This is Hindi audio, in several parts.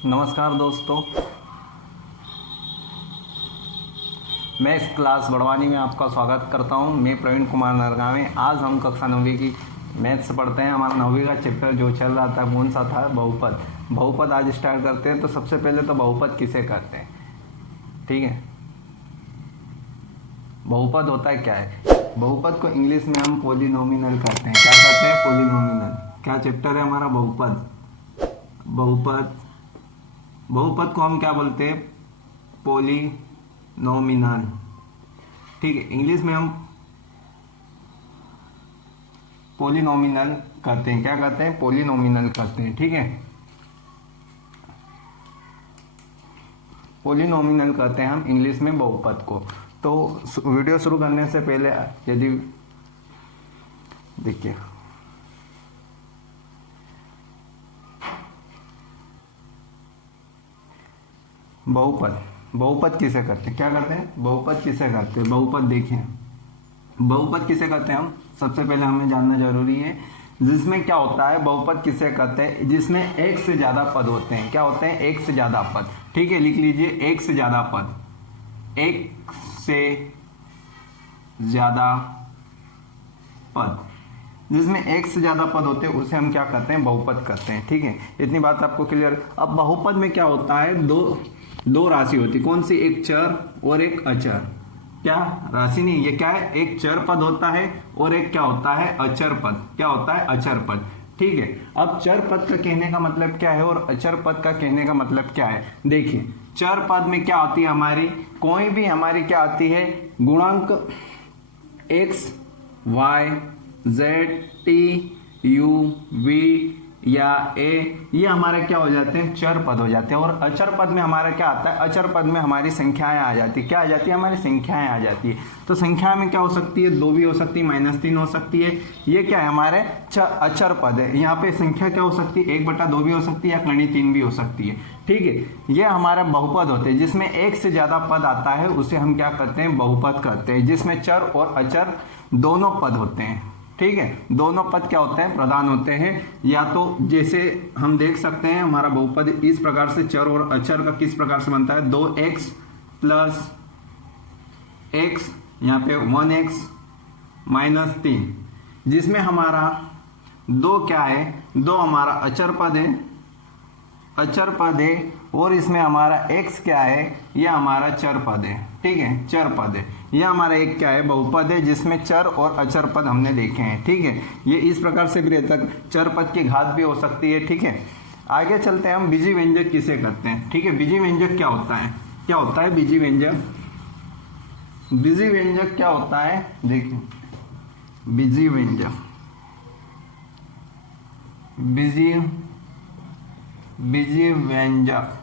नमस्कार दोस्तों, मैं इस क्लास बड़वानी में आपका स्वागत करता हूं। मैं प्रवीण कुमार नरगावे। आज हम कक्षा 9वीं की मैथ्स पढ़ते हैं। हमारा 9वीं का चैप्टर जो चल रहा था कौन सा था? बहुपद। बहुपद आज स्टार्ट करते हैं। तो सबसे पहले तो बहुपद किसे कहते हैं, ठीक है। बहुपद होता है क्या है? बहुपद को इंग्लिश में हम पॉलिनोमिनल कहते हैं। क्या कहते हैं? पॉलिनोमिनल। क्या चैप्टर है हमारा? बहुपद। बहुपद बहुपद को हम क्या बोलते हैं? पॉलिनोमिनल, ठीक है। इंग्लिश में हम पॉलिनोमिनल कहते हैं। क्या कहते हैं? पॉलिनोमिनल कहते हैं, ठीक है। पॉलिनोमिनल कहते हैं हम इंग्लिश में बहुपद को। तो वीडियो शुरू करने से पहले यदि देखिए, बहुपद किसे करते हैं? क्या करते हैं? बहुपद किसे करते हैं? बहुपद देखिए, बहुपद किसे कहते हैं हम सबसे पहले हमें जानना जरूरी है। जिसमें क्या होता है? बहुपद किसे कहते हैं? जिसमें एक से ज्यादा पद होते हैं। क्या होते हैं? एक से ज्यादा पद, ठीक है। लिख लीजिए, एक से ज्यादा पद। एक से ज्यादा पद, जिसमें एक से ज्यादा पद होते हैं उसे हम क्या कहते हैं? बहुपद कहते हैं, ठीक है। इतनी बात आपको क्लियर। अब बहुपद में क्या होता है? दो राशि होती है। कौन सी? एक चर और एक अचर। क्या? राशि नहीं, ये क्या है? एक चर पद होता है और एक क्या होता है? अचर पद। क्या होता है? अचर पद, ठीक है। अब चर पद का कहने का मतलब क्या है और अचर पद का कहने का मतलब क्या है? देखिए, चर पद में क्या आती है हमारी? कोई भी हमारी क्या आती है? गुणांक x, y, z, t, u, v या a, ये हमारे क्या हो जाते हैं? चर पद हो जाते हैं। और अचर पद में हमारा क्या आता है? अचर पद में हमारी संख्याएं आ जाती है। क्या आ जाती है? हमारी संख्याएं आ जाती है। तो संख्या में क्या हो सकती है? 2 भी हो सकती है, -3 हो सकती है। ये क्या है? हमारे अचर पद है। यहाँ पे संख्या क्या हो सकती है? 1/2 भी हो सकती है या कणी 3 भी हो सकती है, ठीक है। ये हमारा बहुपद होते हैं। जिसमें एक से ज्यादा पद आता है उसे हम क्या कहते हैं? बहुपद कहते हैं। जिसमें चर और अचर दोनों पद होते हैं, ठीक है। दोनों पद क्या होते हैं? प्रधान होते हैं। या तो जैसे हम देख सकते हैं हमारा बहुपद इस प्रकार से, चर और अचर का किस प्रकार से बनता है? 2x प्लस x, यहाँ पे 1x माइनस 3, जिसमें हमारा 2 क्या है? 2 हमारा अचर पद है, अचर पद है। और इसमें हमारा x क्या है? यह हमारा चर पद है, ठीक है, चर पद है। यह हमारा एक क्या है? बहुपद है, जिसमें चर और अचर पद हमने देखे हैं, ठीक है। ये इस प्रकार से भी रहता है, चर पद की घात भी हो सकती है, ठीक है। आगे चलते हैं हम बीजी व्यंजक किसे करते हैं, ठीक है। बीजी व्यंजक क्या होता है? क्या होता है बीजी व्यंजक? बीजी व्यंजक क्या होता है? देखिए, बीजी व्यंजक, बीजी व्यंजक,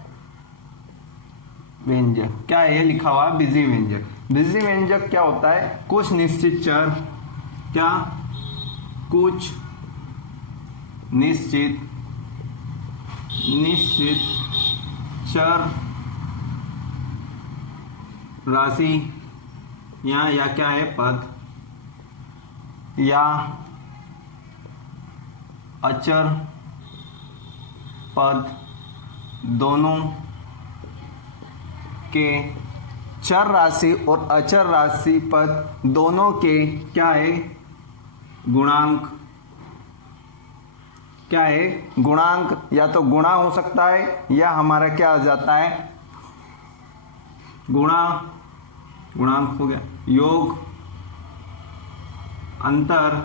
व्यंजक क्या है? ये लिखा हुआ है बीजी व्यंजक। बीजी व्यंजक क्या होता है? कुछ निश्चित चर, क्या? कुछ निश्चित चर राशि या क्या है? पद या अचर पद, दोनों के चर राशि और अचर राशि पद दोनों के क्या है? गुणांक। क्या है? गुणांक। या तो गुणा हो सकता है या हमारा क्या आ जाता है? गुणांक हो गया। योग, अंतर,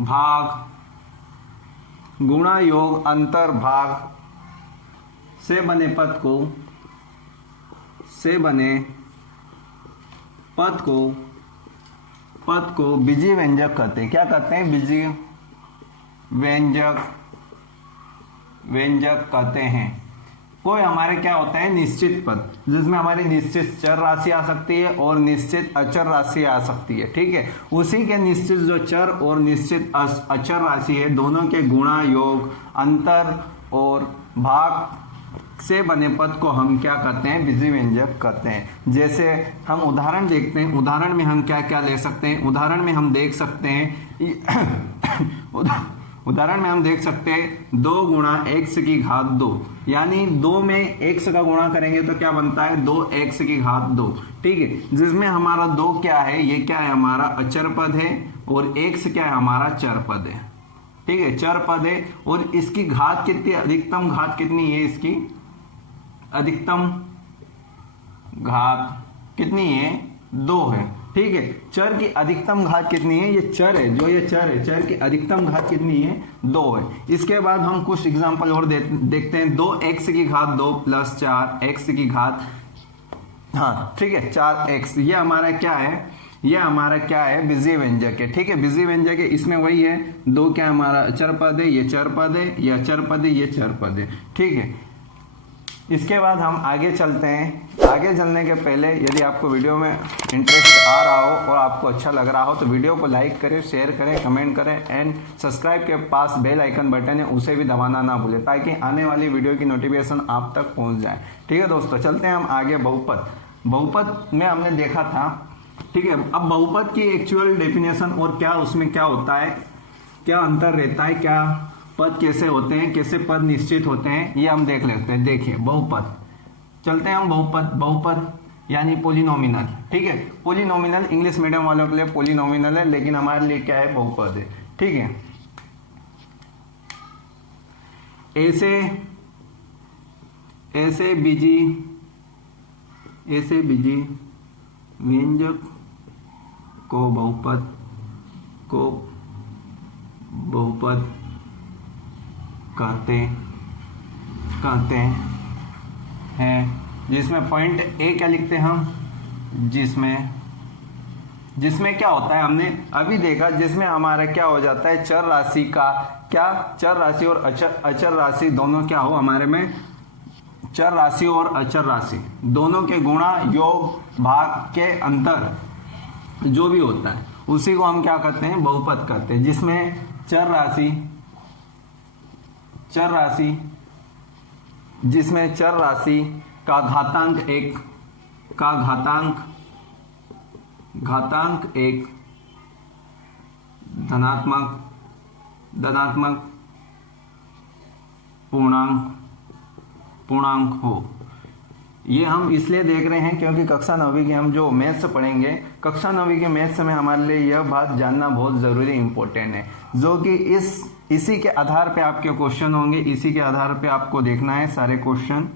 भाग। गुणा, योग, अंतर, भाग से बने पद को बीजी व्यंजक कहते हैं। क्या कहते हैं? बीजी व्यंजक कहते हैं। कोई हमारे क्या होता है? निश्चित पद, जिसमें हमारी निश्चित चर राशि आ सकती है और निश्चित अचर राशि आ सकती है, ठीक है। उसी के निश्चित जो चर और निश्चित अचर राशि है, दोनों के गुणा, योग, अंतर और भाग से बने पद को हम क्या कहते हैं? बीजी व्यंजक कहते हैं। जैसे हम उदाहरण देखते हैं, उदाहरण में हम क्या क्या ले सकते हैं? उदाहरण में हम देख सकते हैं उदाहरण में हम देख सकते हैं 2 गुणा x की घात 2, यानी 2 में x का गुणा करेंगे तो क्या बनता है 2x की घात 2, ठीक है, जिसमें हमारा 2 क्या है, ये क्या है हमारा अचर पद है और x क्या है हमारा चर पद है, ठीक है, चर पद है। और इसकी घात कितनी, अधिकतम घात कितनी है, इसकी अधिकतम घात कितनी है 2 है, ठीक है। चर की अधिकतम घात कितनी है, ये चर है, जो ये चर है, चर की अधिकतम घात कितनी है 2 है। इसके बाद हम कुछ एग्जांपल और देखते हैं। 2x की घात 2 प्लस 4x की घात, हाँ ठीक है 4x, ये हमारा क्या है, ये हमारा क्या है विजीय व्यंजक है, ठीक है, विजीय व्यंजक है। इसमें वही है 2 क्या हमारा अचर पद है, ये चर पद है, ये अचर पद है, ये चर पद है, ठीक है। इसके बाद हम आगे चलते हैं। आगे चलने के पहले यदि आपको वीडियो में इंटरेस्ट आ रहा हो और आपको अच्छा लग रहा हो तो वीडियो को लाइक करें, शेयर करें, कमेंट करें एंड सब्सक्राइब के पास बेल आइकन बटन है उसे भी दबाना ना भूलें ताकि आने वाली वीडियो की नोटिफिकेशन आप तक पहुंच जाए, ठीक है दोस्तों। चलते हैं हम आगे। बहुपद में हमने देखा था, ठीक है। अब बहुपद की एक्चुअल डेफिनेशन और क्या उसमें क्या होता है, क्या अंतर रहता है, क्या पद कैसे होते हैं, कैसे पद निश्चित होते हैं, ये हम देख लेते हैं। देखिए बहुपद, चलते हैं हम बहुपद यानी पोलिनोमिनल, ठीक है। पोलिनोमिनल इंग्लिश मीडियम वालों के लिए पोलिनोमिनल है, लेकिन हमारे लिए क्या है बहुपद है, ठीक है। ऐसे बीजी व्यंजक को बहुपद कहते हैं, जिसमें पॉइंट ए क्या लिखते हैं हम, जिसमें क्या होता है, हमने अभी देखा, जिसमें हमारा क्या हो जाता है चर राशि का क्या, चर राशि और अचर राशि दोनों क्या हो हमारे में, चर राशि और अचर राशि दोनों के गुणा योग भाग के अंतर जो भी होता है उसी को हम क्या कहते हैं बहुपद कहते हैं, जिसमें चर राशि का घातांक एक धनात्मक पूर्णांक हो। ये हम इसलिए देख रहे हैं क्योंकि कक्षा 9वीं की हम जो मैथ्स पढ़ेंगे, कक्षा 9वीं के मैथ्स में हमारे लिए यह बात जानना बहुत ज़रूरी इंपॉर्टेंट है, जो कि इसी के आधार पे आपके क्वेश्चन होंगे, इसी के आधार पे आपको देखना है सारे क्वेश्चन,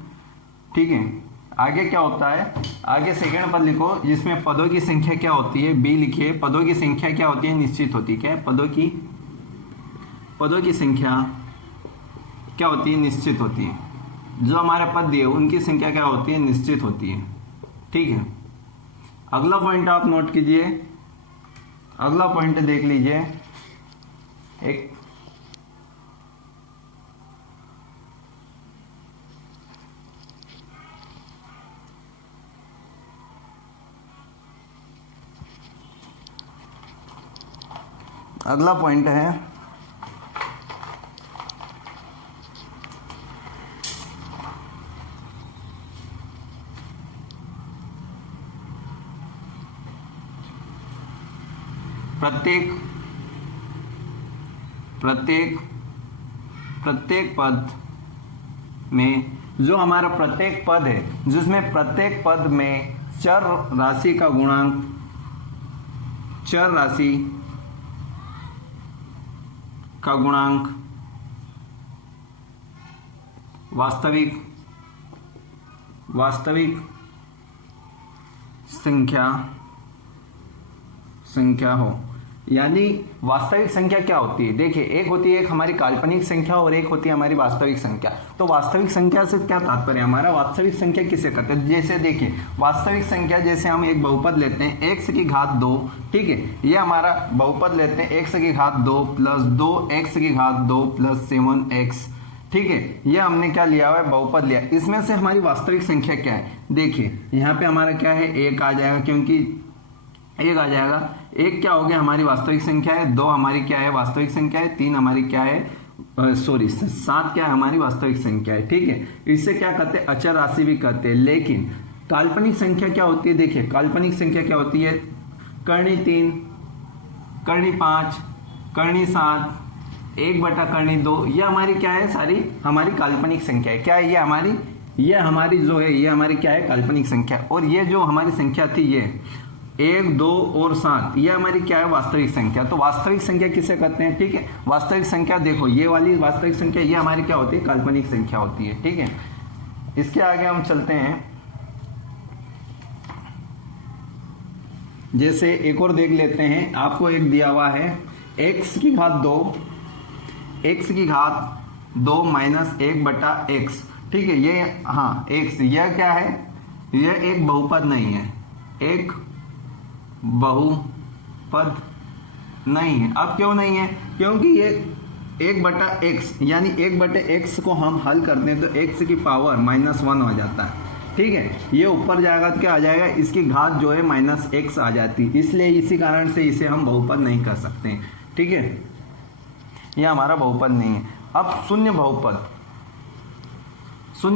ठीक है। आगे क्या होता है, आगे सेकंड पद लिखो, जिसमें पदों की संख्या क्या होती है, बी लिखिए। पदों की संख्या क्या होती है, निश्चित होती है। क्या है, पदों की संख्या क्या होती है, निश्चित होती है। जो हमारे पद दिए उनकी संख्या क्या होती है, निश्चित होती है, ठीक है। अगला पॉइंट आप नोट कीजिए, अगला पॉइंट देख लीजिए। एक अगला पॉइंट है प्रत्येक पद में, जो हमारा प्रत्येक पद है जिसमें प्रत्येक पद में चर राशि का गुणांक, चर राशि का गुणांक वास्तविक संख्या हो। यानी वास्तविक संख्या क्या होती है, देखिए एक होती है एक हमारी काल्पनिक संख्या और एक होती है हमारी वास्तविक संख्या। तो वास्तविक संख्या से क्या तात्पर्य, हमारा वास्तविक संख्या किसे कहते हैं, जैसे देखिए वास्तविक संख्या, जैसे हम एक बहुपद लेते हैं x की घात 2, ठीक है, ये हमारा बहुपद लेते हैं x की घात 2 प्लस 2x की घात 2 प्लस 7x, ठीक है, ये हमने क्या लिया हुआ है, बहुपद लिया। इसमें से हमारी वास्तविक संख्या क्या है, देखिए यहाँ पे हमारा क्या है, 1 आ जाएगा, क्योंकि 1 आ जाएगा। 1 क्या हो गया, हमारी वास्तविक संख्या है। 2 हमारी क्या है, वास्तविक संख्या है। 3 हमारी क्या है, 7 क्या है, हमारी वास्तविक संख्या है, ठीक है। इससे क्या कहते हैं, अचर राशि भी कहते हैं। लेकिन काल्पनिक संख्या क्या होती है, देखिए काल्पनिक संख्या क्या होती है, कर्णी 3, कर्णी 5, कर्णी 7, 1/2, ये हमारी क्या है, सारी हमारी काल्पनिक संख्या है। क्या है ये हमारी जो है, ये हमारी क्या है, काल्पनिक संख्या। और ये जो हमारी संख्या थी, ये 1, 2 और 7, ये हमारी क्या है, वास्तविक संख्या। तो वास्तविक संख्या किसे कहते हैं, ठीक है। वास्तविक संख्या देखो, ये वाली वास्तविक संख्या ये हमारी क्या होती है, काल्पनिक संख्या होती है, ठीक है। इसके आगे हम चलते हैं, जैसे एक और देख लेते हैं। आपको एक दिया हुआ है x की घात 2 माइनस 1/x, ठीक है। ये हाँ x, यह क्या है, यह एक बहुपद नहीं है, एक बहुपद नहीं है। अब क्यों नहीं है, क्योंकि ये 1/x, यानी 1/x को हम हल करते हैं तो x की पावर -1 हो जाता है, ठीक है। ये ऊपर जाएगा तो क्या आ जाएगा, इसकी घात जो है -x आ जाती है, इसलिए इसी कारण से इसे हम बहुपद नहीं कर सकते हैं, ठीक है। यह हमारा बहुपद नहीं है। अब शून्य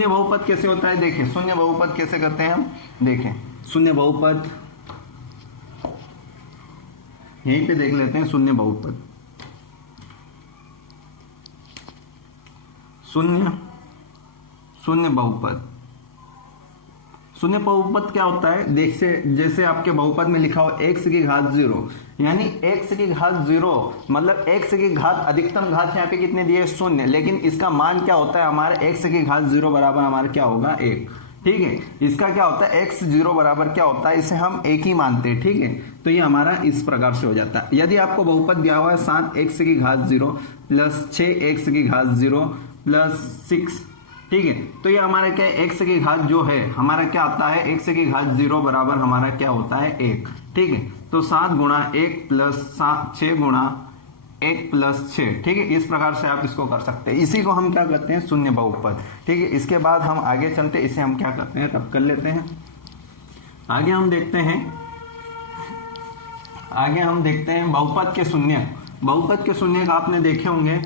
बहुपद कैसे होता है, देखें शून्य बहुपद कैसे करते हैं हम, देखें शून्य बहुपद यहीं पे देख लेते हैं। शून्य बहुपद क्या होता है, जैसे आपके बहुपद में लिखा हो x की घात 0, यानी x की घात 0 मतलब x की घात अधिकतम घात यहाँ पे कितने दिए, 0, लेकिन इसका मान क्या होता है, हमारे x की घात 0 बराबर हमारा क्या होगा, 1, ठीक है। इसका क्या होता है, x 0 बराबर क्या होता है, इसे हम 1 ही मानते हैं, ठीक है। तो ये हमारा इस प्रकार से हो जाता है। यदि आपको बहुपद दिया हुआ है 7x की घात 0 प्लस 6x की घात 0 प्लस 6, ठीक है, तो ये हमारा क्या है, x की घात जो है हमारा क्या आता है, x की घात 0 बराबर हमारा क्या होता है, 1, ठीक है। तो 7 गुणा 1 प्लस 6 गुणा 1 प्लस 6, ठीक है। इस प्रकार से आप इसको कर सकते हैं। इसी को हम क्या करते हैं, शून्य बहुपद, ठीक है। इसके बाद हम आगे चलते हैं, इसे हम क्या करते हैं, तब कर लेते हैं। आगे हम देखते हैं बहुपद के शून्य आपने देखे होंगे,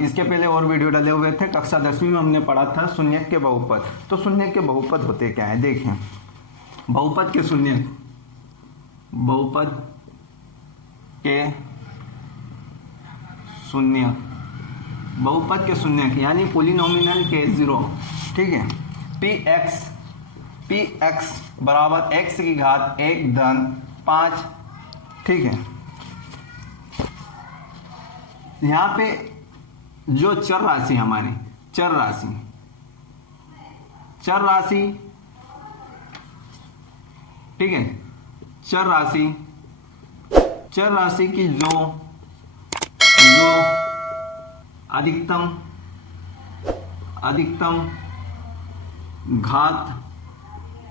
इसके पहले और वीडियो डाले हुए थे, कक्षा 10वीं में हमने पढ़ा था शून्य के बहुपद। तो शून्य के बहुपद होते क्या है, देखें बहुपद के शून्य यानी पोलिनोमियल के 0, ठीक है। px बराबर x की घात 1 धन 5, ठीक है। यहाँ पे जो चर राशि हमारी चर राशि, ठीक है, चर राशि की जो अधिकतम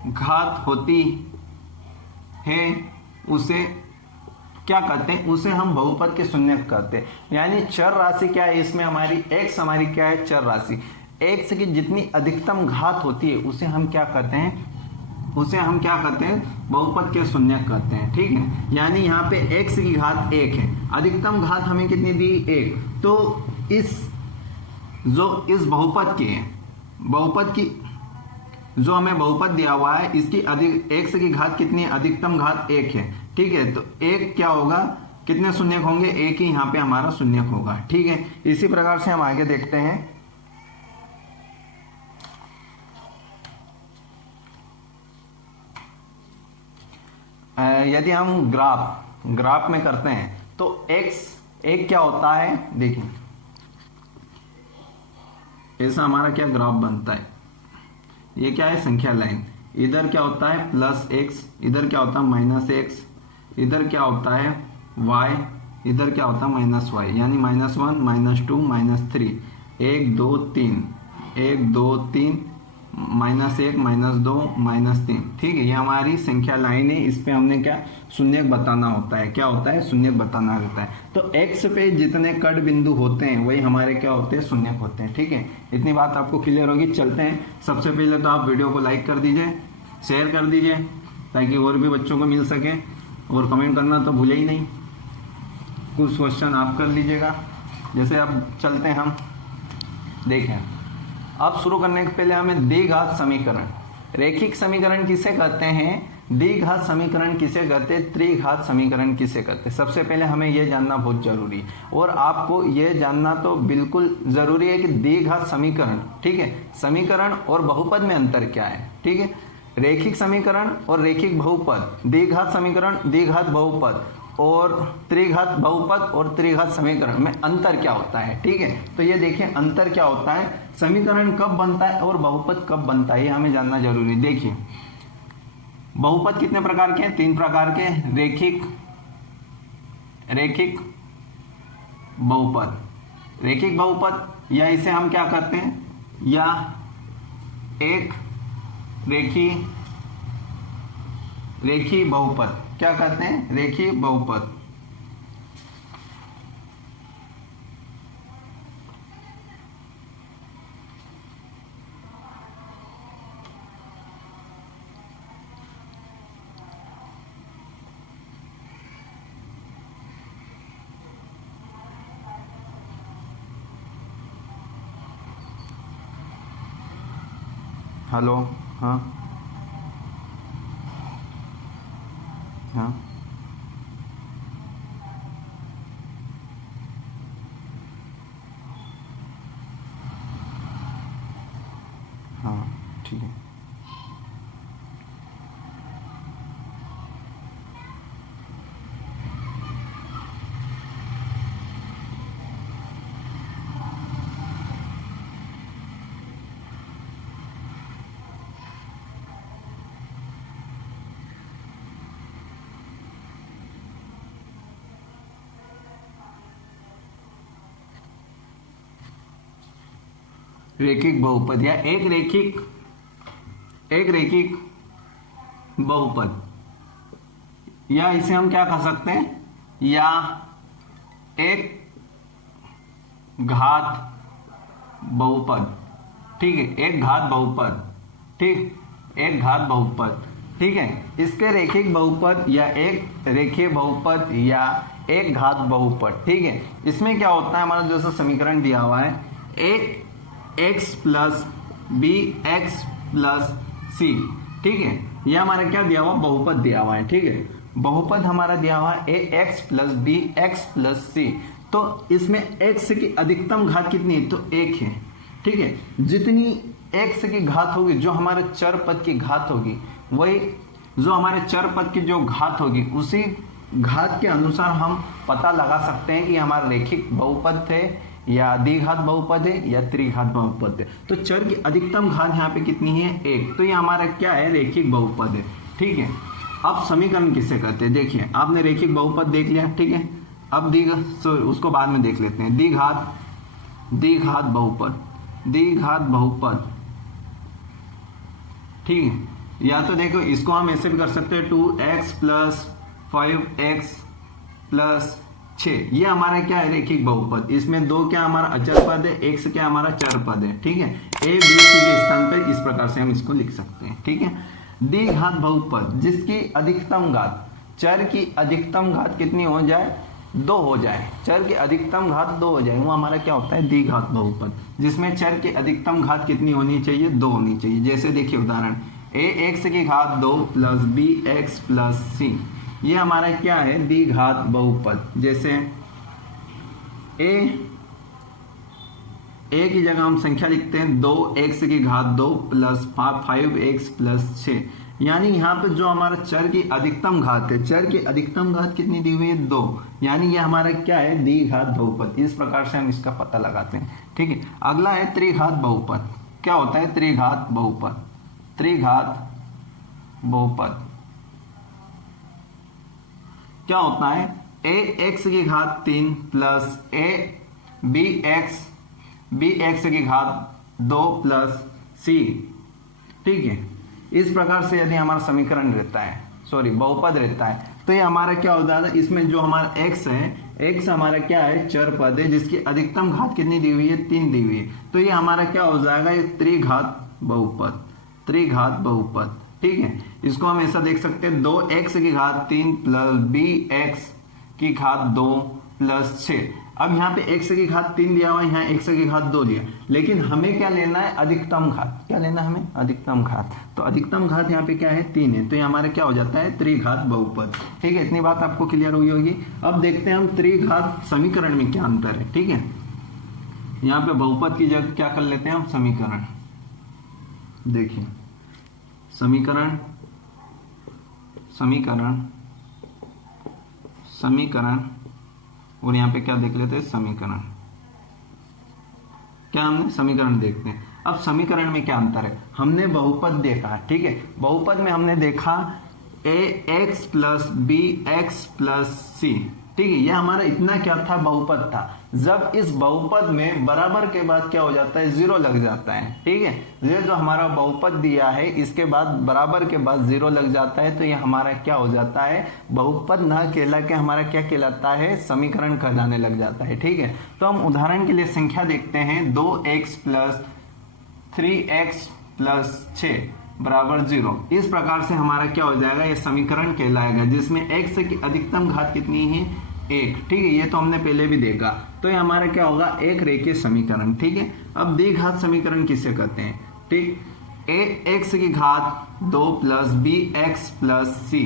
घात होती है उसे क्या कहते हैं, उसे हम बहुपद के शून्य कहते हैं। यानी चर राशि क्या है, इसमें हमारी x हमारी क्या है, चर राशि, x की जितनी अधिकतम घात होती है उसे हम क्या कहते हैं, बहुपद के शून्य कहते हैं, ठीक है। यानी यहाँ पे x की घात 1 है, अधिकतम घात हमें कितनी दी, 1, तो इस बहुपद की जो हमें बहुपद दिया हुआ है, इसकी x की घात कितनी है, अधिकतम घात 1 है, ठीक है। तो 1 क्या होगा, कितने शून्य होंगे, 1 ही यहाँ पे हमारा शून्य होगा, ठीक है। इसी प्रकार से हम आगे देखते हैं। यदि हम ग्राफ में करते हैं तो x एक क्या होता है, देखिए ऐसा हमारा क्या ग्राफ बनता है, ये क्या है, संख्या लाइन, इधर क्या होता है +x, इधर क्या होता है -x, इधर क्या होता है y, इधर क्या होता है -y, यानी -1 -2 -3, 1 2 3 1 2 3 -1 -2 -3, ठीक है। ये हमारी संख्या लाइन है, इस पे हमने क्या शून्य बताना होता है, क्या होता है, शून्य बताना होता है। तो x पे जितने कट बिंदु होते हैं वही हमारे क्या होते हैं, शून्य होते हैं, ठीक है। इतनी बात आपको क्लियर होगी। चलते हैं, सबसे पहले तो आप वीडियो को लाइक कर दीजिए, शेयर कर दीजिए ताकि और भी बच्चों को मिल सके, और कमेंट करना तो भूले ही नहीं, कुछ क्वेश्चन आप कर लीजिएगा। जैसे अब चलते हैं हम, देखें अब शुरू करने के पहले हमें द्विघात समीकरण, रैखिक समीकरण किसे कहते हैं, द्विघात समीकरण किसे कहते हैं, त्रिघात समीकरण किसे कहते हैं। सबसे पहले हमें यह जानना बहुत जरूरी है, और आपको यह जानना तो बिल्कुल जरूरी है कि द्विघात समीकरण, ठीक है, समीकरण और बहुपद में अंतर क्या है, ठीक है। रैखिक समीकरण और रैखिक बहुपद, द्विघात समीकरण, द्विघात बहुपद और त्रिघात बहुपद और त्रिघात समीकरण में अंतर क्या होता है, ठीक है। तो ये देखिए अंतर क्या होता है, समीकरण कब बनता है और बहुपद कब बनता है, ये हमें जानना जरूरी है। देखिए बहुपद कितने प्रकार के हैं, 3 प्रकार के, रैखिक, रैखिक बहुपद, रैखिक बहुपद, या इसे हम क्या करते हैं, या एक रेखी, रेखी बहुपद, क्या कहते हैं, रेखी बहुपद। हेलो, हाँ हाँ हाँ ठीक है। रैखिक बहुपद या एक रैखिक बहुपद, या इसे हम क्या कह सकते हैं, या एक घात बहुपद, ठीक है, एक घात बहुपद, ठीक, एक घात बहुपद, ठीक है। इसके रैखिक बहुपद या एक रेखीय बहुपद या एक घात बहुपद, ठीक है। इसमें क्या होता है, हमारा जैसा समीकरण दिया हुआ है, एक x plus B X plus C, ठीक है, यह हमारा क्या दिया हुआ, बहुपद दिया हुआ है, ठीक है। बहुपद हमारा दिया हुआ है A X plus B X plus C, तो इसमें x की अधिकतम घात कितनी है, तो 1 है, ठीक है। जितनी x की घात होगी, जो हमारे चर पद की घात होगी, वही जो हमारे चर पद की जो घात होगी, उसी घात के अनुसार हम पता लगा सकते हैं कि हमारा रैखिक बहुपद थे या द्विघात बहुपद है या त्रिघात बहुपद है। तो चर की अधिकतम घात यहाँ पे कितनी है, 1, तो ये हमारा क्या है, रैखिक बहुपद है, ठीक है। अब समीकरण किससे कहते हैं, देखिए आपने रैखिक बहुपद देख लिया, ठीक है। अब उसको बाद में देख लेते हैं, द्विघात बहुपद, द्विघात बहुपद, ठीक है। या तो देखो इसको हम ऐसे भी कर सकते हैं, 2x प्लस 5x प्लस 6, ये हमारा क्या है, रैखिक बहुपद। इसमें 2 क्या हमारा अचर पद है, x क्या हमारा चर पद है, ठीक है। a b c के स्थान पर इस प्रकार से हम इसको लिख सकते हैं, ठीक है। द्विघात बहुपद, जिसकी अधिकतम घात, चर की अधिकतम घात कितनी हो जाए, 2 हो जाए, चर की अधिकतम घात 2 हो जाए, वो हमारा क्या होता है, द्विघात बहुपद, जिसमें चर की अधिकतम घात कितनी होनी चाहिए, 2 होनी चाहिए। जैसे देखिए उदाहरण, ax की घात 2 प्लस bx प्लस c, ये हमारा क्या है, द्विघात बहुपद। जैसे a की जगह हम संख्या लिखते हैं 2x की घात 2 प्लस 5x प्लस 6, यानी यहाँ पे जो हमारा चर की अधिकतम घात है, चर की अधिकतम घात कितनी दी हुई है, 2, यानी ये हमारा क्या है, द्विघात बहुपद। इस प्रकार से हम इसका पता लगाते हैं, ठीक है। अगला है त्रिघात बहुपद। क्या होता है त्रिघात बहुपद, त्रिघात बहुपद क्या होता है, ax की घात 3 प्लस bx की घात 2 प्लस c, ठीक है। इस प्रकार से यदि हमारा समीकरण रहता है, सॉरी बहुपद रहता है, तो ये हमारा क्या हो जाता है, इसमें जो हमारा x है, x हमारा क्या है, चर पद है, जिसकी अधिकतम घात कितनी दी हुई है, 3 दी हुई है, तो ये हमारा क्या हो जाएगा, ये त्रिघात बहुपद, त्रिघात बहुपद, ठीक है। इसको हम ऐसा देख सकते हैं, 2x की घात 3 प्लस bx की घात 2 प्लस 6, अब यहाँ पे x की घात 3 दिया हुआ है, यहाँ x की घात 2 दिया, लेकिन हमें क्या लेना है, अधिकतम घात। क्या लेना है हमें, अधिकतम घात। तो अधिकतम घात यहाँ पे क्या है, 3 है, तो ये हमारा क्या हो जाता है, त्रिघात बहुपद। ठीक है, इतनी बात आपको क्लियर हुई होगी। अब देखते हैं हम त्रिघात समीकरण में क्या अंतर है। ठीक है, यहाँ पे बहुपद की जगह क्या कर लेते हैं हम, समीकरण। देखिए समीकरण, समीकरण, समीकरण, और यहाँ पे क्या देख लेते हैं, समीकरण। क्या हमने समीकरण देखते हैं। अब समीकरण में क्या अंतर है, हमने बहुपद देखा। ठीक है, बहुपद में हमने देखा ax plus B X plus C. ठीक है, यह हमारा इतना क्या था, बहुपद था। जब इस बहुपद में बराबर के बाद क्या हो जाता है, जीरो लग जाता है। ठीक है, ये जो हमारा बहुपद दिया है इसके बाद बराबर के बाद जीरो लग जाता है, तो ये हमारा क्या हो जाता है, बहुपद ना कहला के हमारा क्या कहलाता है, समीकरण कहलाने लग जाता है। ठीक है, तो हम उदाहरण के लिए संख्या देखते हैं, 2x प्लस 3x प्लस 6 बराबर 0। इस प्रकार से हमारा क्या हो जाएगा, ये समीकरण कहलाएगा, जिसमें x की अधिकतम घात कितनी है, 1। ठीक है, ये तो हमने पहले भी देखा। तो ये हमारा क्या होगा, एक रेखीय समीकरण। ठीक है, अब द्विघात समीकरण किसे कहते हैं। ठीक, ax की घात 2 plus B X plus C.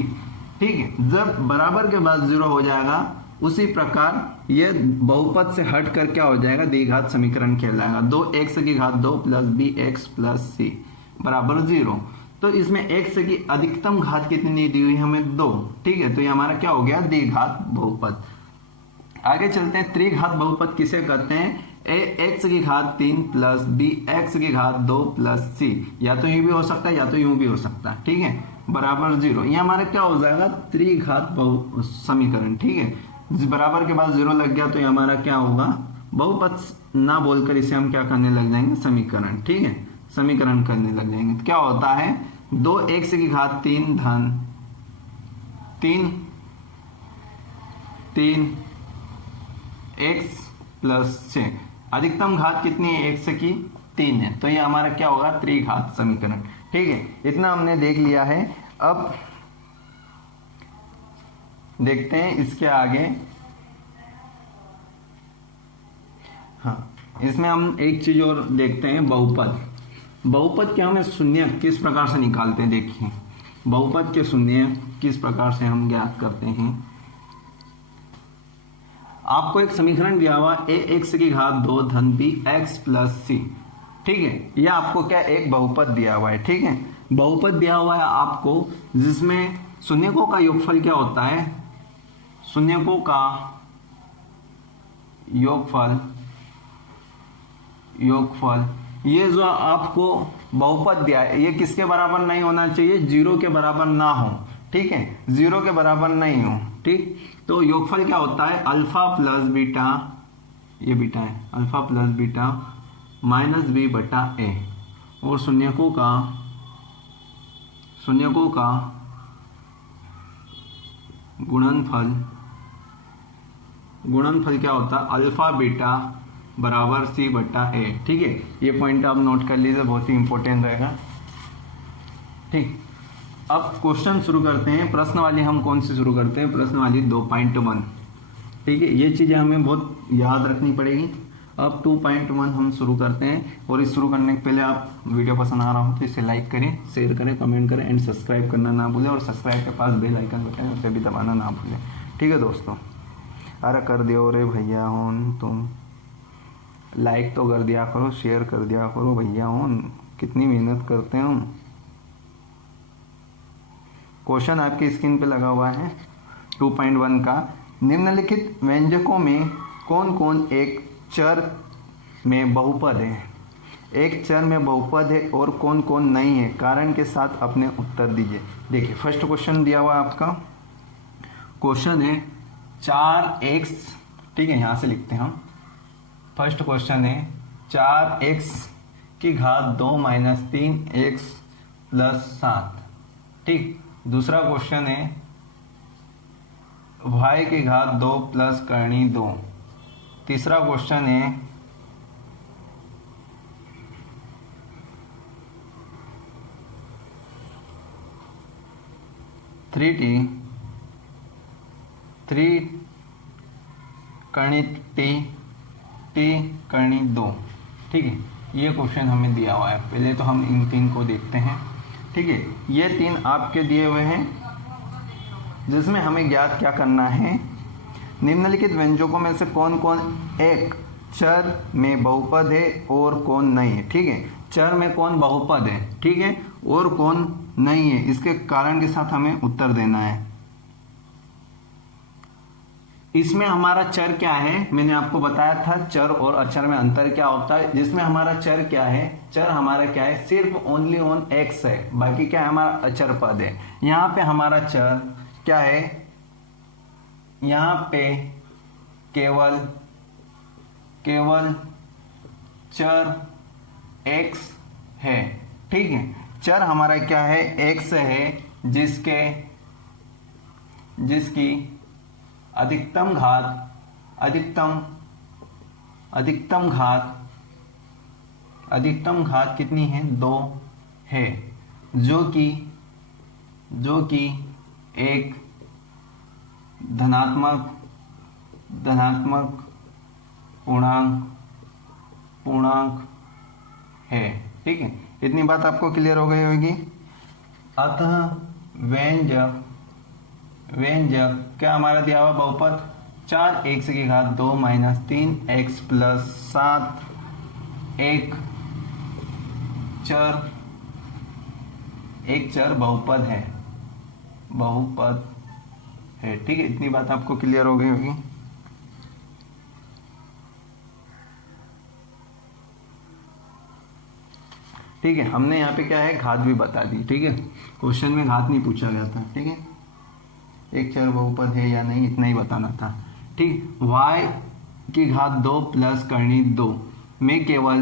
ठीक है, जब बराबर के बाद 0 हो जाएगा, उसी प्रकार ये बहुपद से हट कर क्या हो जाएगा, द्विघात समीकरण कहलाएगा। 2x की घात 2 प्लस बी एक्स प्लस सी बराबर 0। तो इसमें x की अधिकतम घात कितनी दी हुई हमें, 2। ठीक है, तो ये हमारा क्या हो गया, द्विघात बहुपद। आगे चलते हैं, त्रिघात बहुपद किसे कहते हैं, ax की घात 3 प्लस बी एक्स की घात 2 प्लस सी। या तो यूं भी हो सकता है या तो यूं भी हो सकता है। ठीक है, बराबर 0। ये हमारा क्या हो जाएगा, त्रिघात समीकरण। ठीक है, बराबर के बाद 0 लग गया तो ये हमारा क्या होगा, बहुपद ना बोलकर इसे हम क्या करने लग जाएंगे, समीकरण। ठीक है, समीकरण करने लग जाएंगे। तो क्या होता है, 2x की घात 3 धन 3 x प्लस 6, अधिकतम घात कितनी है, x की 3 है, तो ये हमारा क्या होगा, त्रिघात समीकरण। ठीक है, इतना हमने देख लिया है। अब देखते हैं इसके आगे। हाँ, इसमें हम एक चीज और देखते हैं, बहुपद। बहुपद के हमें शून्य किस प्रकार से निकालते हैं। देखिए, बहुपद के शून्य किस प्रकार से हम ज्ञात करते हैं। आपको एक समीकरण दिया हुआ, ax की घात 2 धन बी एक्स प्लस सी। ठीक है, यह आपको क्या, एक बहुपद दिया हुआ है। ठीक है, बहुपद दिया हुआ है आपको, जिसमें शून्यकों का योगफल क्या होता है, शून्यकों का योगफल। ये जो आपको बहुपद दिया है, ये किसके बराबर नहीं होना चाहिए, 0 के बराबर ना हो। ठीक है, 0 के बराबर नहीं हो। ठीक, तो योगफल क्या होता है, अल्फा प्लस बीटा, ये बीटा है, alpha plus beta minus B बटा ए, और शून्यकों का गुणनफल क्या होता है, अल्फा बीटा बराबर सी बटा ए। ठीक है, ये पॉइंट आप नोट कर लीजिए, बहुत ही इंपॉर्टेंट रहेगा। ठीक, अब क्वेश्चन शुरू करते हैं। प्रश्न वाली हम कौन सी शुरू करते हैं, प्रश्न वाली 2.1। ठीक है, ये चीजें हमें बहुत याद रखनी पड़ेगी। अब 2.1 हम शुरू करते हैं, और इस शुरू करने के पहले आप वीडियो पसंद आ रहा हो तो इसे लाइक करें, शेयर करें, कमेंट करें एंड सब्सक्राइब करना ना भूलें, और सब्सक्राइब के पास बेल आइकन बटन है उसे भी दबाना ना भूलें। ठीक है दोस्तों, अरे कर दियो रे भैया हो, तुम लाइक तो कर दिया करो, शेयर कर दिया करो भैया हो, कितनी मेहनत करते हैं हम। क्वेश्चन आपकी स्क्रीन पे लगा हुआ है 2.1 का, निम्नलिखित व्यंजकों में कौन कौन एक चर में बहुपद है, एक चर में बहुपद है और कौन कौन नहीं है, कारण के साथ अपने उत्तर दीजिए। देखिए, फर्स्ट क्वेश्चन दिया हुआ आपका, क्वेश्चन है 4x। ठीक है, यहां से लिखते हैं हम। फर्स्ट क्वेश्चन है 4x की घात 2 माइनस 3x प्लस 7। ठीक, दूसरा क्वेश्चन है y की घात 2 प्लस करणी 2। तीसरा क्वेश्चन है थ्री कर्णी टी कर्णी 2। ठीक है, ये क्वेश्चन हमें दिया हुआ है। पहले तो हम इन 3 को देखते हैं। ठीक है, ये 3 आपके दिए हुए हैं, जिसमें हमें ज्ञात क्या करना है, निम्नलिखित व्यंजकों में से कौन कौन एक चर में बहुपद है और कौन नहीं है। ठीक है, चर में कौन बहुपद है, ठीक है, और कौन नहीं है, इसके कारण के साथ हमें उत्तर देना है। इसमें हमारा चर क्या है, मैंने आपको बताया था चर और अचर में अंतर क्या होता है। जिसमें हमारा चर क्या है, चर हमारा क्या है, सिर्फ ओनली ऑन एक्स है, बाकी क्या है, हमारा अचर पद है। यहाँ पे हमारा चर क्या है, यहाँ पे केवल चर x है। ठीक है, चर हमारा क्या है, x है, जिसकी अधिकतम घात कितनी है, 2 है, जो कि एक धनात्मक पूर्णांक है। ठीक है, इतनी बात आपको क्लियर हो गई होगी। अतः व्यंजक क्या हमारा दिया हुआ बहुपद, 4x की घात 2 माइनस 3x प्लस 7 एक चर बहुपद है। ठीक है, इतनी बात आपको क्लियर हो गई होगी। ठीक है, हमने यहाँ पे क्या है, घात भी बता दी। ठीक है, क्वेश्चन में घात नहीं पूछा गया था। ठीक है, एक चर बहुपद है या नहीं, इतना ही बताना था। ठीक, y की घात 2 प्लस कर्णी 2 में केवल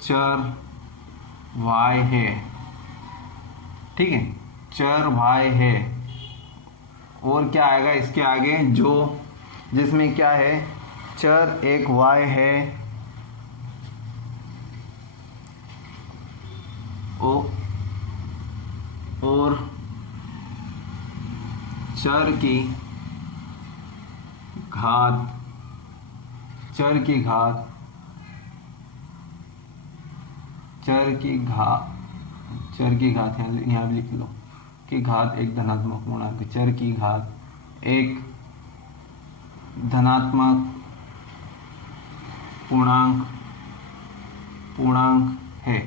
चर y है। ठीक है, चर y है, और क्या आएगा इसके आगे, जिसमें क्या है, चर एक y है और चर की घात यहाँ लिख लो कि घात एक धनात्मक पूर्णांक, चर की घात एक धनात्मक पूर्णांक है।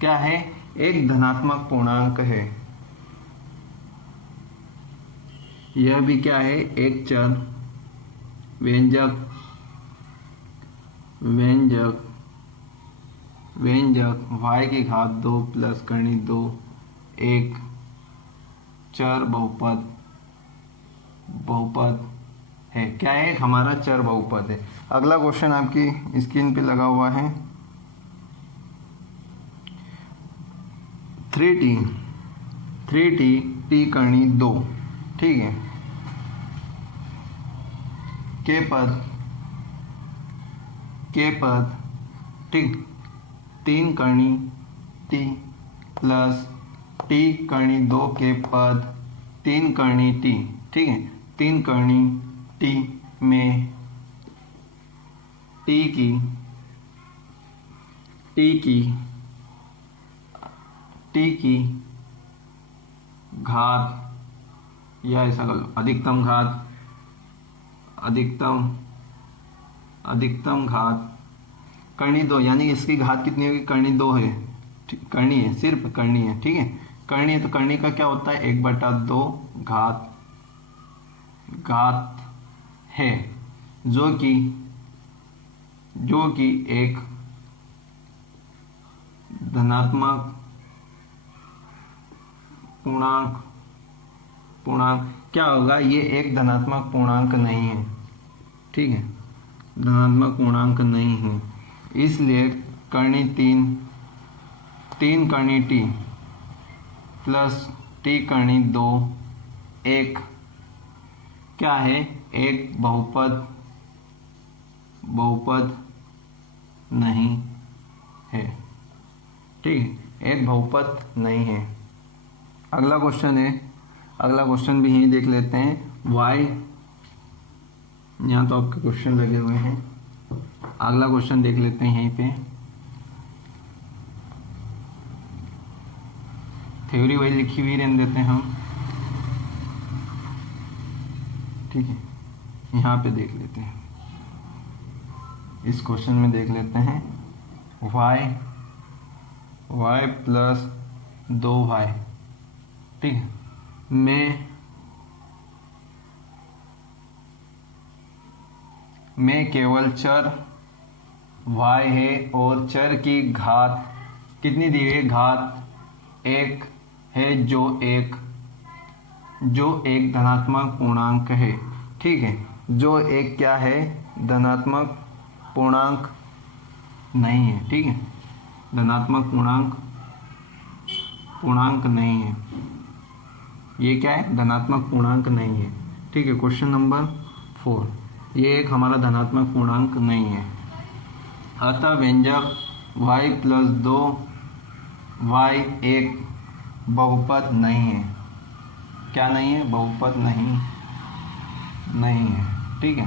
क्या है, एक धनात्मक पूर्णांक है। यह भी क्या है, एक चर। व्यंजक y की घात 2 प्लस कर्णी 2 एक चर बहुपद है। क्या है, हमारा चर बहुपद है। अगला क्वेश्चन आपकी स्क्रीन पे लगा हुआ है, 3t t कर्णी 2। ठीक है, के पद ठीक, 3 Karni t plus t Karni 2 के पद 3 कर्णी t। ठीक है, 3 कर्णी t में t की घात, या ऐसा कर लो, अधिकतम घात कर्णी 2, यानी इसकी घात कितनी होगी, कर्णी 2 है, कर्णी है, सिर्फ कर्णी है। ठीक है, कर्णी है तो कर्णी का क्या होता है, 1/2 घात है, जो कि एक धनात्मक पूर्णांक क्या होगा, ये एक धनात्मक पूर्णांक नहीं है। ठीक है, धनात्मक पूर्णांक नहीं है, इसलिए Karni 3 Karni t plus t Karni 2 एक क्या है, एक बहुपद नहीं है। ठीक है, एक बहुपद नहीं है। अगला क्वेश्चन भी यही देख लेते हैं, y, यहाँ तो आपके क्वेश्चन लगे हुए हैं, अगला क्वेश्चन देख लेते हैं। यहीं पे थ्योरी वही लिखी हुई रहने देते हैं हम, ठीक है। यहाँ पे देख लेते हैं, इस क्वेश्चन में देख लेते हैं y प्लस 2y, ठीक है, में केवल चर y है और चर की घात कितनी दी है, घात 1 है, जो एक धनात्मक पूर्णांक है, ठीक है। जो एक क्या है, धनात्मक पूर्णांक नहीं है, ठीक है, धनात्मक पूर्णांक नहीं है, ये क्या है, धनात्मक पूर्णांक नहीं है, ठीक है। क्वेश्चन नंबर 4, ये एक हमारा धनात्मक पूर्णांक नहीं है, अतः व्यंजक y प्लस 2y एक बहुपद नहीं है। क्या नहीं है, बहुपद नहीं है, ठीक है।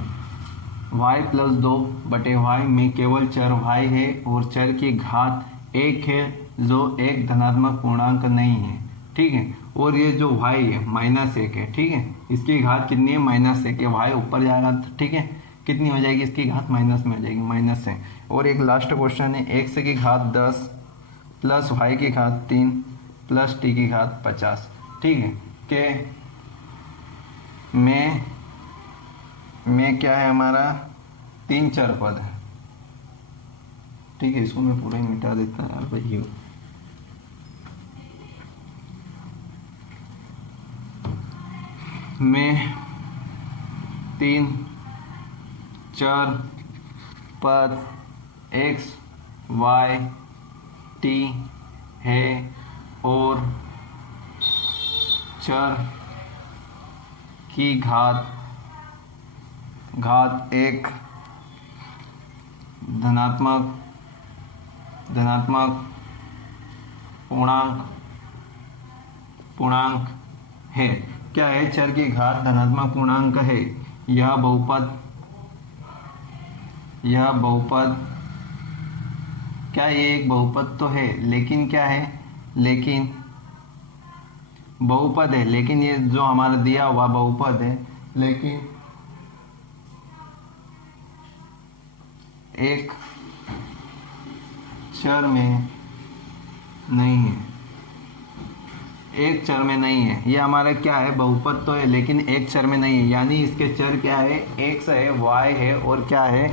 y प्लस 2/y में केवल चर y है और चर की घात 1 है, जो एक धनात्मक पूर्णांक नहीं है, ठीक है। और ये जो y है -1 है, ठीक है, इसकी घात कितनी है, -1 है। y ऊपर जाएगा, ठीक है, कितनी हो जाएगी, इसकी घात माइनस में हो जाएगी, माइनस है। और एक लास्ट क्वेश्चन है, x की घात 10 प्लस y की घात 3 प्लस t की घात 50, ठीक है, के में क्या है हमारा 3 चर पद है, ठीक है। इसको मैं पूरा ही मिटा देता हूँ यार भाई, में 3 चर पद x y t है और चर की घात 1 धनात्मक पूर्णांक है। क्या है, चर की घात धनात्मक पूर्णांक है। यह बहुपद क्या, ये एक बहुपद तो है, लेकिन क्या है, लेकिन बहुपद है, लेकिन ये जो हमारा दिया हुआ बहुपद है, लेकिन एक चर में नहीं है, एक चर में नहीं है। ये हमारा क्या है, बहुपद तो है लेकिन एक चर में नहीं है, यानी इसके चर क्या है, x है, y है और क्या है,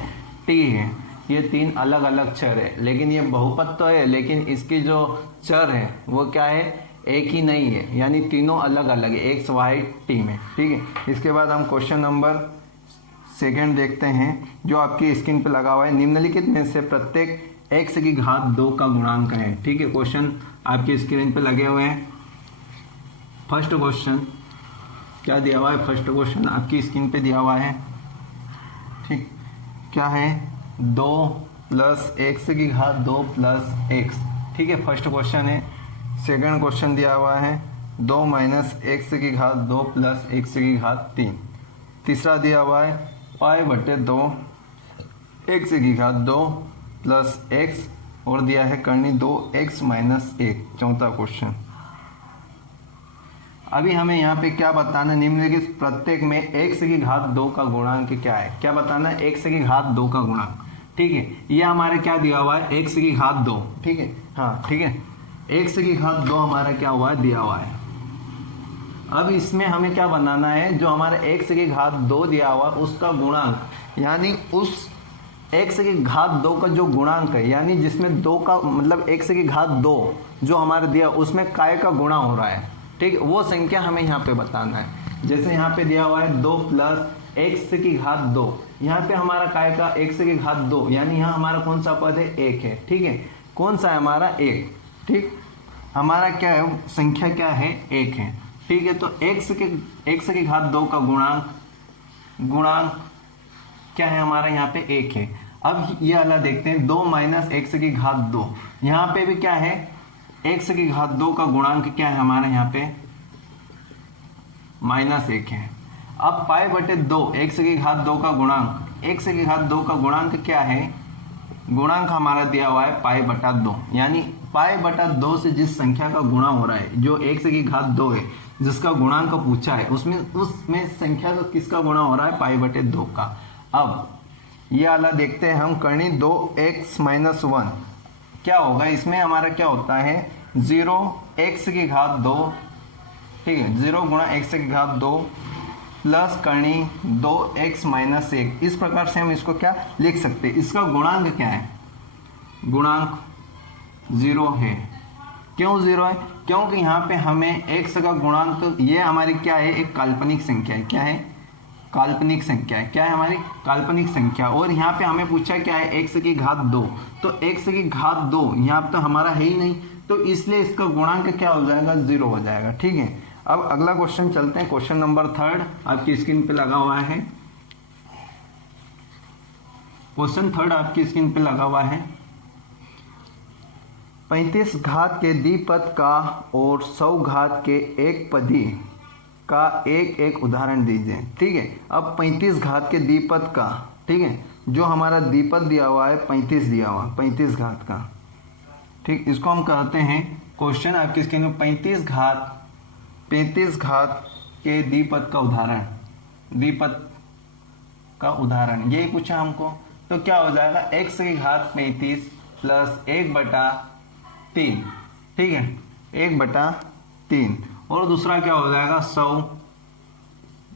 t है। ये 3 अलग अलग चर है, लेकिन ये बहुपद तो है, लेकिन इसकी जो चर है वो क्या है, एक ही नहीं है, यानी तीनों अलग अलग है, x y t में, ठीक है। इसके बाद हम क्वेश्चन नंबर 2 देखते हैं, जो आपकी स्क्रीन पे लगा हुआ है। निम्नलिखित में से प्रत्येक x की घात 2 का गुणांक है, ठीक है। क्वेश्चन आपकी स्क्रीन पे लगे हुए हैं। फर्स्ट क्वेश्चन क्या दिया हुआ है, फर्स्ट क्वेश्चन आपकी स्क्रीन पे दिया हुआ है, ठीक, क्या है, 2 प्लस x की घात 2 प्लस x, ठीक है, फर्स्ट क्वेश्चन है। सेकंड क्वेश्चन दिया हुआ है 2 माइनस x की घात 2 प्लस x की घात 3। तीसरा दिया हुआ है π/2 x की घात 2 प्लस x और दिया है करनी 2x माइनस 1, चौथा क्वेश्चन। अभी हमें यहाँ पे क्या बताना, निम्नलिखित प्रत्येक में x की घात 2 का गुणांक क्या है, क्या बताना है, x की घात 2 का गुणांक, ठीक है। ये हमारे क्या दिया हुआ है, x की घात 2, ठीक है, हाँ ठीक है, x की घात 2 हमारा क्या हुआ है, दिया हुआ है। अब इसमें हमें क्या बनाना है, जो हमारा x की घात 2 दिया हुआ है उसका गुणांक, यानी उस x की घात 2 का जो गुणांक है, यानी जिसमें 2 का मतलब x की घात 2 जो हमारे दिया उसमें काय का गुणा हो रहा है, ठीक, वो संख्या हमें यहाँ पे बताना है। जैसे यहाँ पे दिया हुआ है 2 प्लस x की घात 2, यहाँ पे हमारा काय का x की घात 2, यानी यहाँ हमारा कौन सा पद है, 1 है, ठीक है, कौन सा है हमारा 1, ठीक, हमारा क्या है, संख्या क्या है, 1 है, ठीक है। तो x की घात 2 का गुणांक क्या है हमारा, यहाँ पे 1 है। अब ये वाला देखते हैं, 2 माइनस x की घात 2, यहाँ पे भी क्या है, x की घात 2 का गुणांक क्या है हमारा, यहाँ पे -1 है। अब पाई बटे 2 x की घात 2 का गुणांक, x की घात 2 का गुणांक क्या है, गुणांक हमारा दिया हुआ है पाई बटा 2, यानी पाई बटा 2 से जिस संख्या का गुणा हो रहा है, जो x की घात 2 है जिसका गुणांक पूछा है, उसमें संख्या का किसका गुणा हो रहा है, पाई बटे 2 का। अब ये वाला देखते हैं हम, करनी 2x - 1 क्या होगा, इसमें हमारा क्या होता है 0 x की घात 2, ठीक है, 0 गुणा x की घात 2 प्लस करनी 2x - 1। इस प्रकार से हम इसको क्या लिख सकते हैं, इसका गुणांक क्या है, गुणांक 0 है। क्यों 0 है, क्योंकि यहाँ पे हमें x का गुणांक, ये हमारी क्या है, एक काल्पनिक संख्या है, क्या है, काल्पनिक संख्या है, क्या है हमारी काल्पनिक संख्या। और यहाँ पे हमें पूछा क्या है, x की घात 2, तो x की घात 2 यहाँ पे तो हमारा है ही नहीं, तो इसलिए इसका गुणांक क्या हो जाएगा, 0 हो जाएगा। ठीक है, अब अगला क्वेश्चन चलते हैं, क्वेश्चन नंबर 3 आपकी स्क्रीन पे लगा हुआ है, क्वेश्चन 3 आपकी स्क्रीन पे लगा हुआ है। 35 घात के द्विपद का और 100 घात के एक पदी का एक उदाहरण दीजिए। ठीक है, अब 35 घात के द्विपद का, ठीक है, जो हमारा द्विपद दिया हुआ है 35 दिया हुआ, 35 घात का, ठीक, इसको हम कहते हैं क्वेश्चन आपकी स्क्रीन में 35 घात के द्विपद का उदाहरण, द्विपद का उदाहरण यही पूछा हमको। तो क्या हो जाएगा, x की घात 35 प्लस 1/3, ठीक है, 1/3, और दूसरा क्या हो जाएगा 100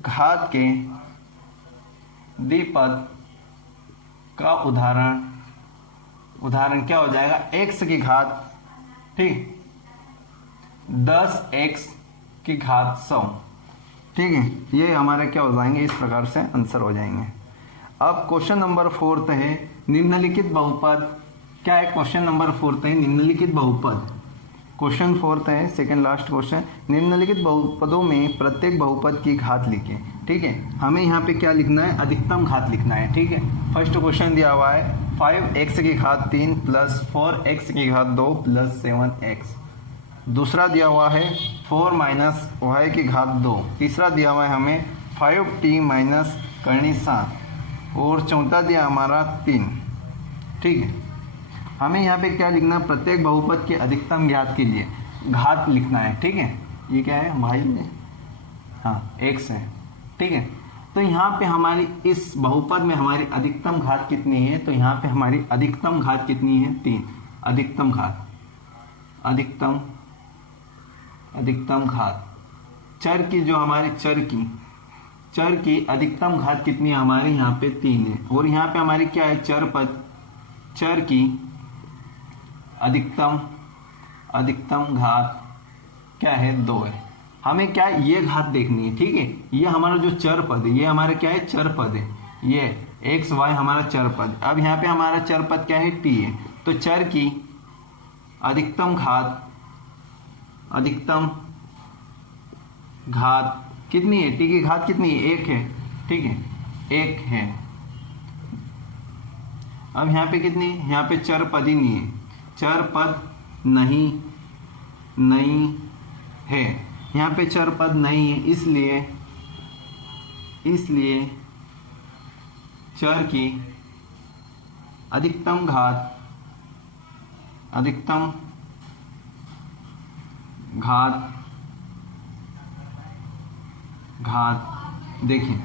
घात के द्विपद का उदाहरण, उदाहरण क्या हो जाएगा, x की घात, ठीक, 10x की घात 100, ठीक है, ये हमारे क्या हो जाएंगे, इस प्रकार से आंसर हो जाएंगे। अब क्वेश्चन नंबर 4 है, निम्नलिखित बहुपद, क्या है, क्वेश्चन नंबर 4 है निम्नलिखित बहुपद, क्वेश्चन 4 है, सेकंड लास्ट क्वेश्चन, निम्नलिखित बहुपदों में प्रत्येक बहुपद की घात लिखें। ठीक है, हमें यहाँ पे क्या लिखना है, अधिकतम घात लिखना है। ठीक है, फर्स्ट क्वेश्चन दिया हुआ है 5x की घात 3 प्लस 4x की घात 2 प्लस 7x, दूसरा दिया हुआ है 4 माइनस y की घात 2, तीसरा दिया हुआ है हमें 5t माइनस करनी 7, और चौथा दिया हमारा 3। ठीक है, हमें यहाँ पे क्या लिखना है, प्रत्येक बहुपद के अधिकतम ज्ञात के लिए घात लिखना है। ठीक है, ये क्या है भाई में, हाँ x है। ठीक है, तो यहाँ पे हमारी इस बहुपद में हमारी अधिकतम घात कितनी है, तो यहाँ पे हमारी अधिकतम घात कितनी है, 3, अधिकतम घात, अधिकतम घात, चर की जो हमारी चर की अधिकतम घात कितनी है हमारी, यहाँ पे 3 है, और यहाँ पे हमारी क्या है, चर की अधिकतम घात क्या है, 2 है। हमें क्या ये घात देखनी है। ठीक है, ये हमारा जो चर पद है, ये हमारा क्या है, चर पद है, ये x y हमारा चर पद। अब यहाँ पे हमारा चर पद क्या है, t है, तो चर की अधिकतम घात कितनी है, t की घात कितनी है, 1 है। ठीक है, 1 है। अब यहाँ पे कितनी, यहाँ पे चर पद ही नहीं है, चर पद नहीं है, यहाँ पे चर पद नहीं है, इसलिए चर की अधिकतम घात देखिए,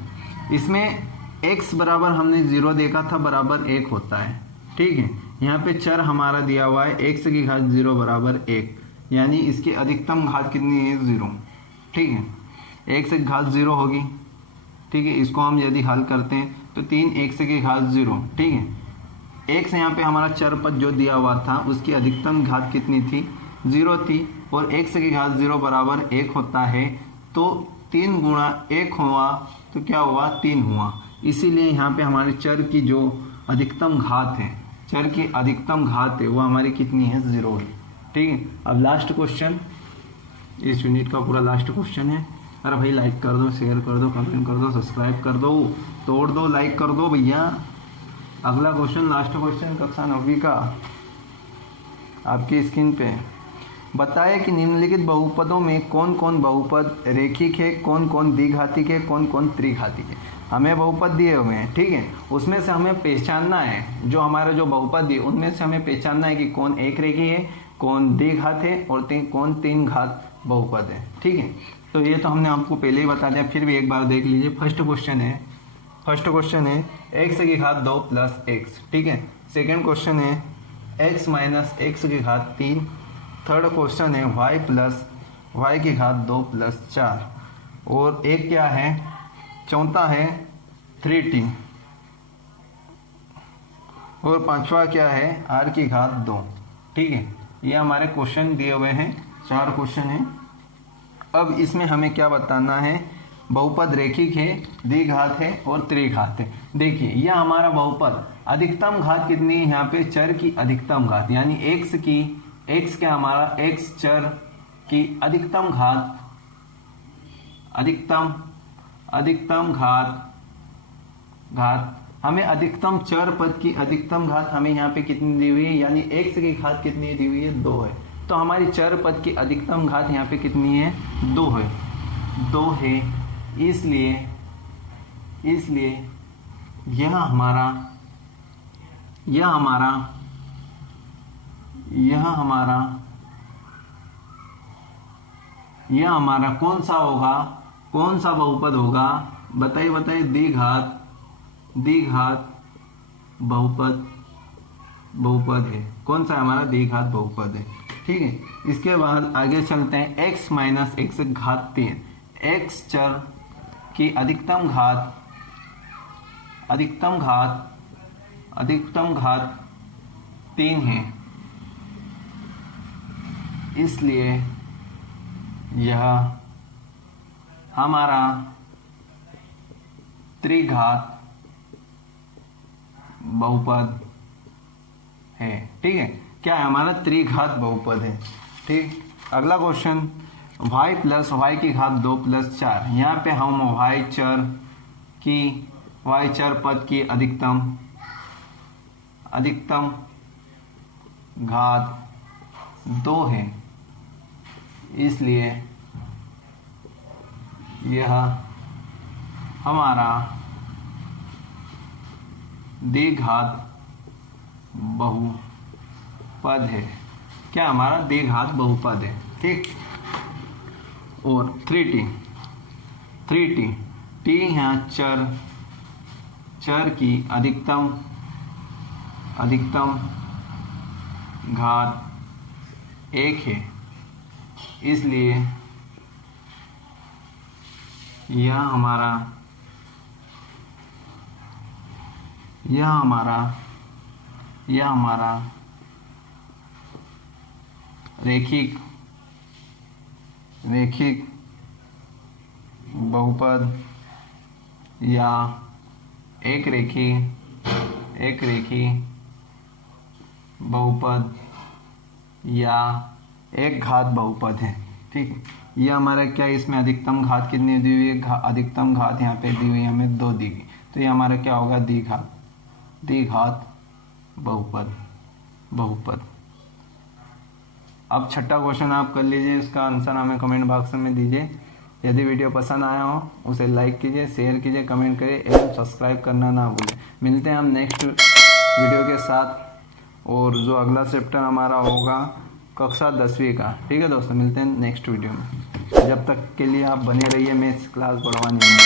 इसमें x बराबर हमने 0 देखा था, बराबर 1 होता है। ठीक है, यहाँ पे चर हमारा दिया हुआ है x की घात 0 बराबर 1, यानी इसकी अधिकतम घात कितनी है, 0। ठीक है, x की घात 0 होगी। ठीक है, इसको हम यदि हल करते हैं तो 3x की घात 0। ठीक है, x यहाँ पे हमारा चर पद जो दिया हुआ था उसकी अधिकतम घात कितनी थी, 0 थी, और x की घात 0 बराबर 1 होता है, तो 3 गुणा 1 हुआ तो क्या हुआ, 3 हुआ। इसीलिए यहाँ पे हमारे चर की जो अधिकतम घात है, चर की अधिकतम घात है, वो हमारी कितनी है, 0 है। ठीक है, अब लास्ट क्वेश्चन, इस यूनिट का पूरा लास्ट क्वेश्चन है। अरे भाई लाइक कर दो, शेयर कर दो, कमेंट कर दो, सब्सक्राइब कर दो, तोड़ दो, लाइक कर दो भैया। अगला क्वेश्चन, लास्ट क्वेश्चन कक्षा 9वीं का आपकी स्क्रीन पे, बताए कि निम्नलिखित बहुपदों में कौन कौन बहुपद रेखिक है, कौन कौन द्विघातिक है, कौन कौन त्रिघातिक है। हमें बहुपद दिए हुए हैं, ठीक है, उसमें से हमें पहचानना है, जो हमारा जो बहुपद दिए उनमें से हमें पहचानना है कि कौन एक रेखी है, कौन द्विघात है और कौन तीन घात बहुपद है, ठीक है। तो ये तो हमने आपको पहले ही बता दिया, फिर भी एक बार देख लीजिए। फर्स्ट क्वेश्चन है x की घात 2 प्लस x, ठीक है। सेकेंड क्वेश्चन है x माइनस x की घात 3। थर्ड क्वेश्चन है y प्लस y की घात 2 प्लस 4। और एक क्या है, चौथा है 3t। और पांचवा क्या है, r की घात 2, ठीक है। ये हमारे क्वेश्चन दिए हुए हैं, 4 क्वेश्चन हैं। अब इसमें हमें क्या बताना है, बहुपद रेखिक है, द्विघात है और त्रिघात है। देखिए यह हमारा बहुपद अधिकतम घात कितनी है, यहाँ पे चर की अधिकतम घात, यानी x क्या हमारा x चर की अधिकतम घात, अधिकतम घात हमें अधिकतम चर पद की अधिकतम घात हमें यहाँ पे कितनी दी हुई है, यानी x की घात कितनी दी हुई है, 2 है। तो हमारी चर पद की अधिकतम घात यहाँ पे कितनी है, 2 है। इसलिए यह हमारा कौन सा बहुपद होगा, बताइए। द्विघात बहुपद है। कौन सा हमारा द्विघात बहुपद है, ठीक है। इसके बाद आगे चलते हैं, x माइनस x की घात 3। x चर की अधिकतम घात 3 है, इसलिए यह हमारा त्रिघात बहुपद है, ठीक है। क्या है, हमारा त्रिघात बहुपद है, ठीक। अगला क्वेश्चन, y प्लस y की घात 2 प्लस 4। यहाँ पे हम y चर पद की अधिकतम घात 2 है, इसलिए यह हमारा द्विघात बहुपद है। क्या हमारा द्विघात बहुपद है, ठीक। और 3t यहाँ चर की अधिकतम घात 1 है, इसलिए यह हमारा रेखिक बहुपद या एक रेखी बहुपद या एक घात बहुपद है, ठीक। ये हमारा क्या, इसमें अधिकतम घात कितनी दी हुई है, अधिकतम घात यहाँ पे दी हुई है हमें 2 दी गई, तो ये हमारा क्या होगा, द्विघात बहुपद। अब छठा क्वेश्चन आप कर लीजिए, इसका आंसर हमें कमेंट बॉक्स में दीजिए। यदि वीडियो पसंद आया हो उसे लाइक कीजिए, शेयर कीजिए, कमेंट करिए एवं सब्सक्राइब करना ना भूलें। मिलते हैं हम नेक्स्ट वीडियो के साथ, और जो अगला चैप्टर हमारा होगा कक्षा 10वीं का, ठीक है दोस्तों। मिलते हैं नेक्स्ट वीडियो में, जब तक के लिए आप बने रहिए मैथ्स क्लास बढ़वानी है।